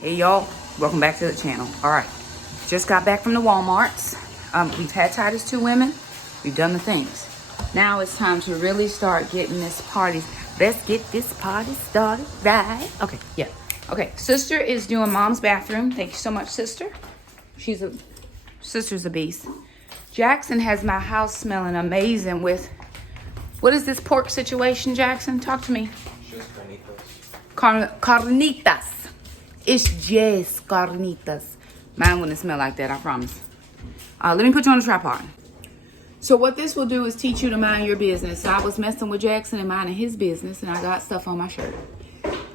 Hey y'all, welcome back to the channel. All right, just got back from the Walmarts. We've had Titus 2 women. We've done the things. Now it's time to really start getting this party. Let's get this party started, right? Okay, yeah. Okay, sister is doing mom's bathroom. Thank you so much, sister. Sister's a beast. Jackson has my house smelling amazing with, what is this pork situation, Jackson? Talk to me. Just carnitas. Carnitas. It's just carnitas. Mine wouldn't smell like that, I promise. Let me put you on the tripod. So what this will do is teach you to mind your business. So I was messing with Jackson and minding his business, and I got stuff on my shirt.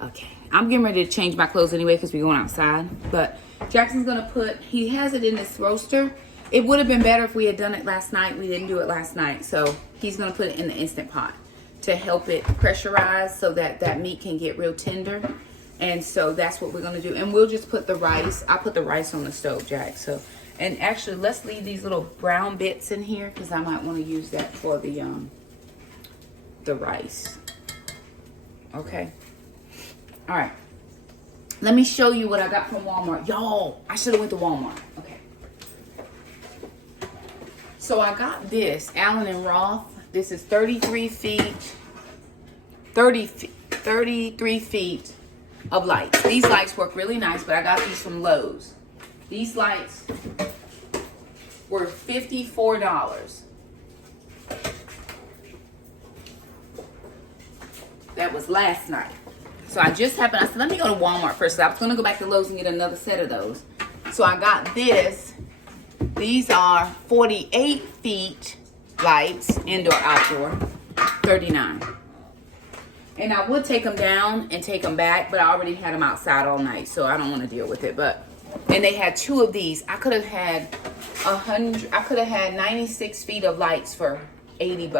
Okay, I'm getting ready to change my clothes anyway because we're going outside. But Jackson's gonna he has it in this roaster. It would have been better if we had done it last night. We didn't do it last night. So he's gonna put it in the Instant Pot to help it pressurize so that that meat can get real tender. And so that's what we're gonna do. And we'll just put the rice. I put the rice on the stove, Jack. So, and actually let's leave these little brown bits in here because I might want to use that for the rice. Okay. All right. Let me show you what I got from Walmart. Y'all, I should have went to Walmart. Okay. So I got this, Allen and Roth. This is 33 feet of lights. These lights work really nice, but I got these from Lowe's. These lights were $54. That was last night. So I just happened, I said, let me go to Walmart first. So I was going to go back to Lowe's and get another set of those. So I got this. These are 48 feet lights, indoor, outdoor, $39. And I would take them down and take them back, but I already had them outside all night, so I don't want to deal with it. And they had 2 of these. I could have had 96 feet of lights for $80.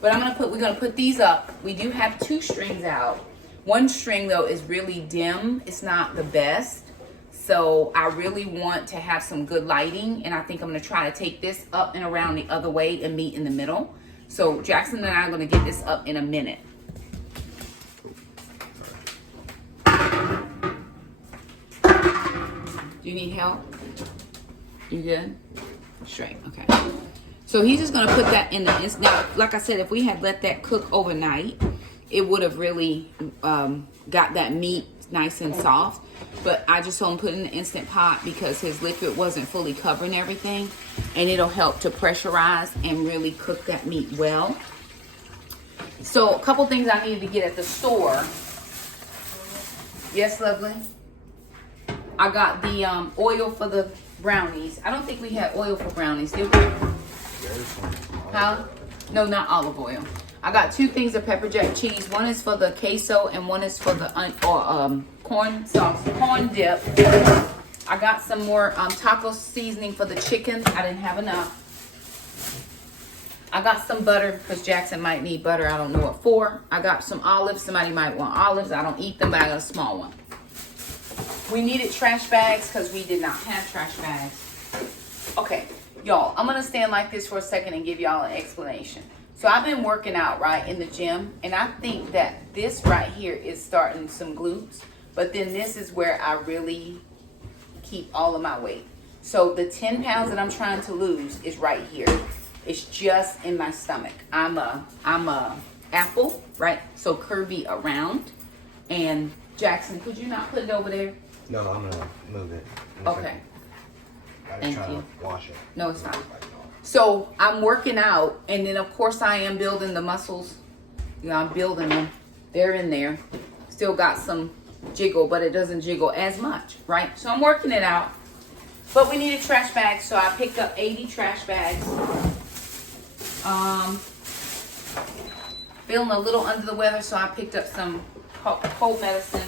But we're gonna put these up. We do have 2 strings out. One string though is really dim. It's not the best. So I really want to have some good lighting, and I think I'm gonna try to take this up and around the other way and meet in the middle. So Jackson and I are gonna get this up in a minute. Do you need help? You good? Straight, okay. So he's just gonna put that in the, now, like I said, if we had let that cook overnight, it would have really got that meat nice and soft. But I just told him put it in the Instant Pot because his liquid wasn't fully covering everything. And it'll help to pressurize and really cook that meat well. So a couple things I needed to get at the store. Yes, lovely? I got the oil for the brownies. I don't think we had oil for brownies, did we? Huh? No, not olive oil. I got 2 things of pepper jack cheese. One is for the queso and one is for the corn sauce, corn dip. I got some more taco seasoning for the chicken. I didn't have enough. I got some butter because Jackson might need butter. I don't know what for. I got some olives. Somebody might want olives. I don't eat them, but I got a small one. We needed trash bags because we did not have trash bags. Okay, y'all, I'm going to stand like this for a second and give y'all an explanation. So I've been working out, right, in the gym, and I think that this right here is starting some glutes, but then this is where I really keep all of my weight. So the 10 pounds that I'm trying to lose is right here. It's just in my stomach. I'm a apple, right? So curvy around. And Jackson, could you not put it over there? No, I'm gonna move it. Okay. I Thank try you. to wash it. No, it's fine. So I'm working out, and then of course I am building the muscles. You know, I'm building them. They're in there. Still got some jiggle, but it doesn't jiggle as much, right? So I'm working it out. But we needed trash bags, so I picked up 80 trash bags. Feeling a little under the weather, so I picked up some cold medicine.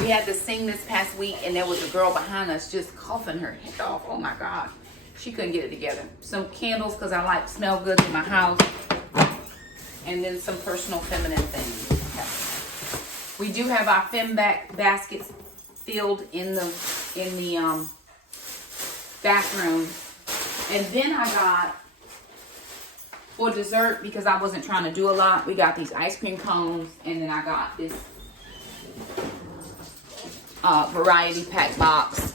We had to sing this past week, and there was a girl behind us just coughing her head off. Oh my God. She couldn't get it together. Some candles, because I like smell goods in my house. And then some personal feminine things. Okay. We do have our fem baskets filled in the bathroom. And then I got, for dessert, because I wasn't trying to do a lot, we got these ice cream cones, and then I got this variety pack box,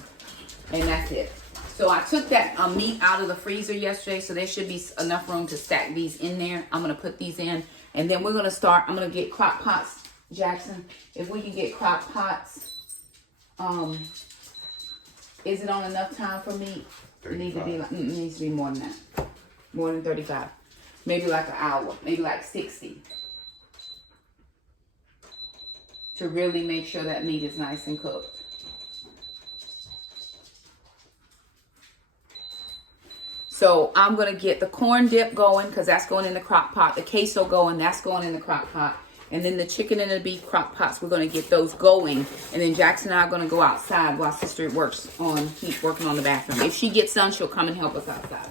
and that's it. So I took that meat out of the freezer yesterday, so there should be enough room to stack these in there. I'm gonna put these in, and then we're gonna start. I'm gonna get crock pots, Jackson. If we can get crock pots, is it on enough time for meat? It needs to be like, it needs to be more than that, more than 35. Maybe like an hour, maybe like 60. To really make sure that meat is nice and cooked. So I'm going to get the corn dip going because that's going in the crock pot. The queso going, that's going in the crock pot. And then the chicken and the beef crock pots, we're going to get those going. And then Jackson and I are going to go outside while sister keeps working on the bathroom. If she gets done, she'll come and help us outside.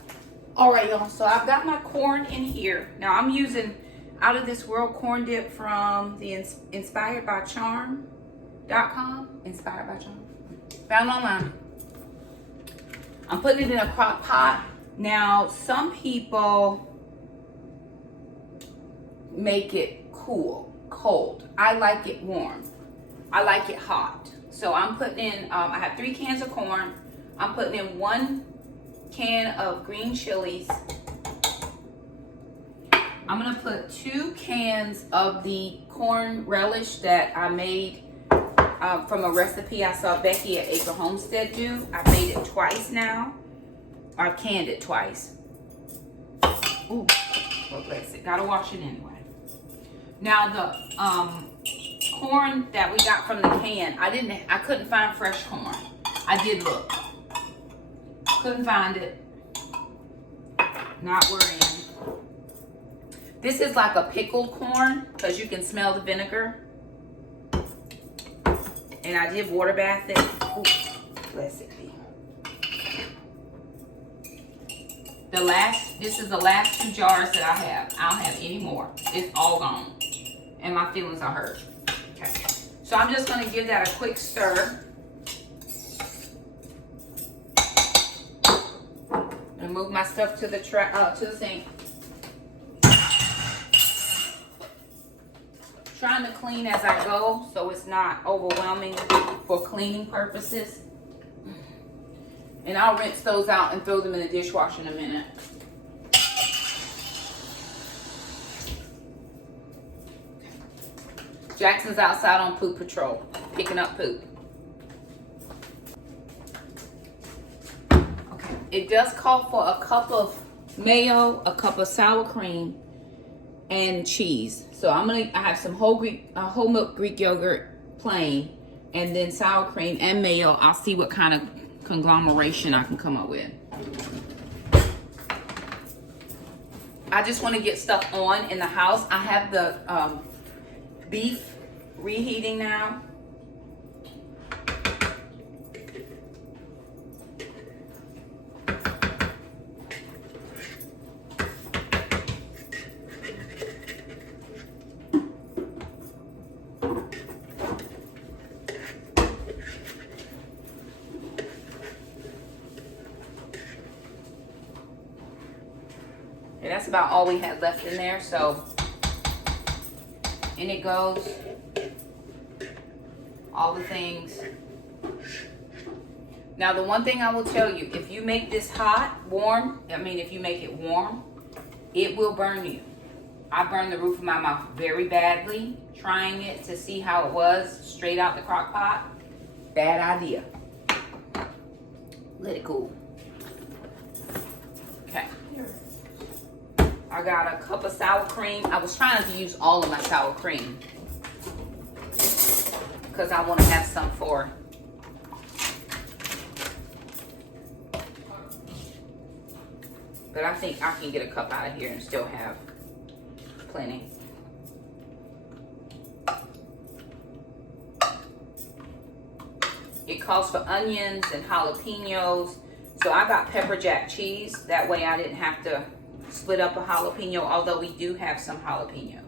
All right, y'all. So I've got my corn in here. Now I'm using Out of This World corn dip from the inspiredbycharm.com. Inspired by Charm. Found online. I'm putting it in a crock pot. Now, some people make it cold. I like it warm. I like it hot. So I'm putting in, I have 3 cans of corn. I'm putting in 1 can of green chilies. I'm gonna put 2 cans of the corn relish that I made from a recipe I saw Becky at Acre Homestead do. I made it twice now. I've canned it twice. Ooh, well, bless it. Gotta wash it anyway. Now the corn that we got from the can, I couldn't find fresh corn. I did look. Couldn't find it. Not worrying. This is like a pickled corn because you can smell the vinegar. And I did water bath it. Ooh, bless it be. This is the last 2 jars that I have. I don't have any more. It's all gone. And my feelings are hurt. Okay. So I'm just going to give that a quick stir. And move my stuff to the sink. Trying to clean as I go so it's not overwhelming for cleaning purposes. And I'll rinse those out and throw them in the dishwasher in a minute. Jackson's outside on poop patrol, picking up poop. Okay, it does call for a cup of mayo, a cup of sour cream, and cheese. So I have some whole milk Greek yogurt plain, and then sour cream and mayo. I'll see what kind of conglomeration I can come up with. I just want to get stuff on in the house. I have the beef reheating now. And that's about all we had left in there, so in it goes. All the things. Now the one thing I will tell you, if you make this if you make it warm, it will burn you. I burned the roof of my mouth very badly trying it to see how it was straight out the crock pot. Bad idea. Let it cool. Okay. I got a cup of sour cream. I was trying to use all of my sour cream because I want to have some for but I think I can get a cup out of here and still have plenty. It calls for onions and jalapenos, so I got pepper jack cheese. That way I didn't have to split up a jalapeno, although we do have some jalapenos.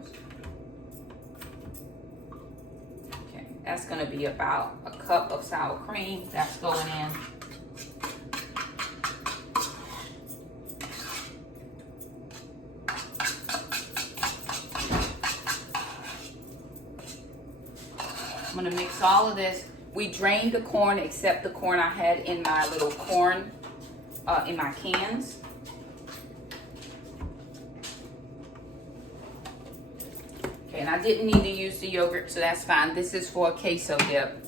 Okay, that's going to be about a cup of sour cream. That's going in. I'm going to mix all of this. We drained the corn except the corn I had in my little corn, in my cans. Okay, and I didn't need to use the yogurt, so that's fine. This is for a queso dip.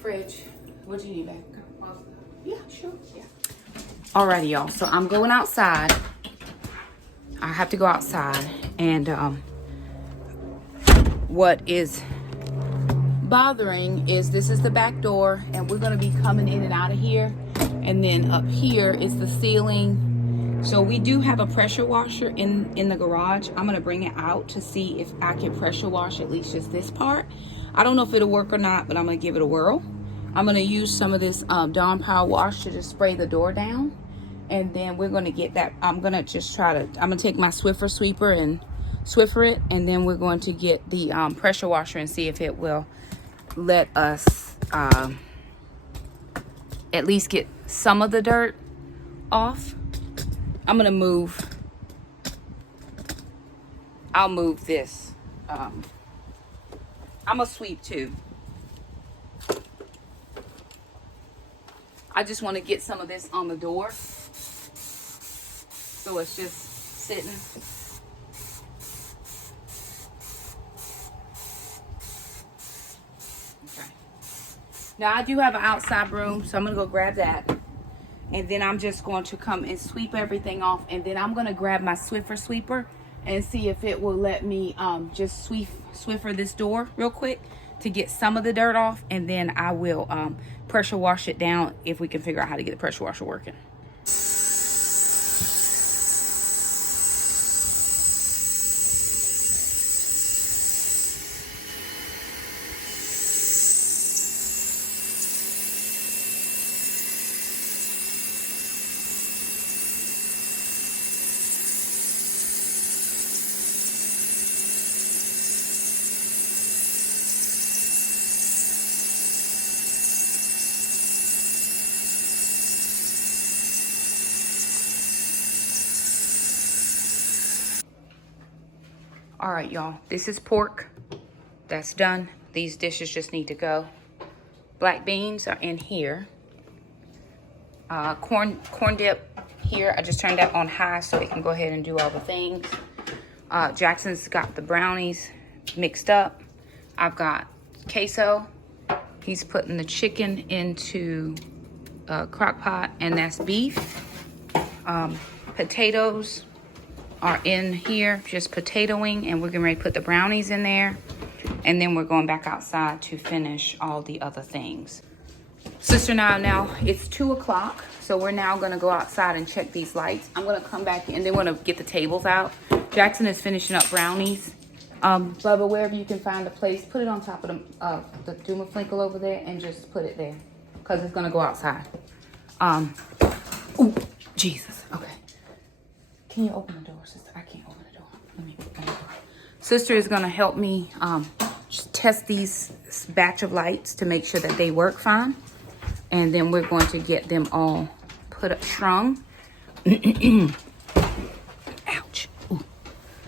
Fridge. What do you need back? Yeah, sure. Yeah. Alrighty, y'all. So I'm going outside. I have to go outside, and what is bothering is this is the back door, and we're gonna be coming in and out of here, and then up here is the ceiling. So we do have a pressure washer in the garage. I'm gonna bring it out to see if I can pressure wash at least just this part. I don't know if it'll work or not, but I'm gonna give it a whirl. I'm gonna use some of this Dawn Power Wash to just spray the door down, and then we're gonna get that. I'm gonna take my Swiffer sweeper and Swiffer it, and then we're going to get the pressure washer and see if it will let us at least get some of the dirt off. I'll move this. I'm gonna sweep too. I just want to get some of this on the door, so it's just sitting. Okay. Now I do have an outside broom, so I'm gonna go grab that, and then I'm just going to come and sweep everything off, and then I'm gonna grab my Swiffer sweeper and see if it will let me just Swiffer this door real quick to get some of the dirt off, and then I will pressure wash it down if we can figure out how to get the pressure washer working. All right, y'all, this is pork. That's done. These dishes just need to go. Black beans are in here. Corn dip here. I just turned that on high so it can go ahead and do all the things. Jackson's got the brownies mixed up. I've got queso. He's putting the chicken into a crock pot, and that's beef. Potatoes are in here, just potatoing, and we're getting ready to put the brownies in there, and then we're going back outside to finish all the other things. Sister now it's 2 o'clock, so we're now going to go outside and check these lights. I'm going to come back and then we're going to get the tables out. Jackson is finishing up brownies. Bubba, wherever you can find a place, put it on top of the Doomaflinkle over there and just put it there, because it's going to go outside. Oh, Jesus. Okay. Can you open the door, sister? I can't open the door. Let me open the door. Sister is going to help me just test these batch of lights to make sure that they work fine. And then we're going to get them all strung. Ouch. Ooh.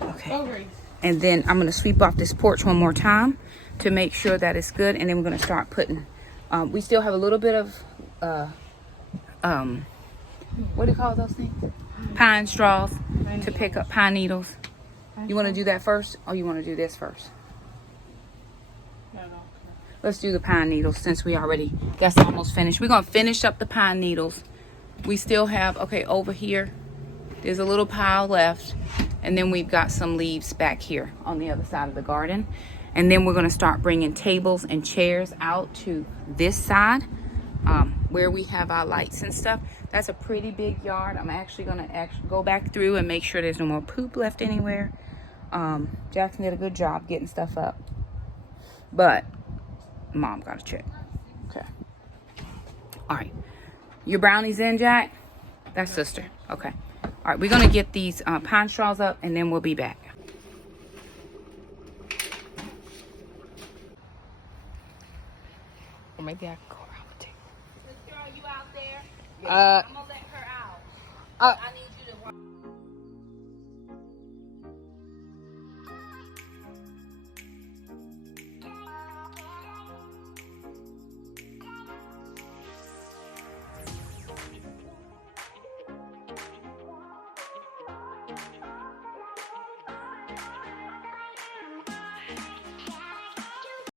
Okay. And then I'm going to sweep off this porch one more time to make sure that it's good. And then we're going to start putting, we still have a little bit of, what do you call those things? Pine straws to pick up, pine needles. You want to do that first, or you want to do this first? No. Let's do the pine needles since that's almost finished. We're going to finish up the pine needles. We still have, okay, over here, there's a little pile left. And then we've got some leaves back here on the other side of the garden. And then we're going to start bringing tables and chairs out to this side where we have our lights and stuff. That's a pretty big yard. I'm actually going to go back through and make sure there's no more poop left anywhere. Jackson did a good job getting stuff up. But Mom got to check. Okay. All right. Your brownies in, Jack? That's sister. Okay. All right. We're going to get these pine straws up, and then we'll be back. Or maybe I can go around the table. Sister, are you out there? I'm going to let her out. I need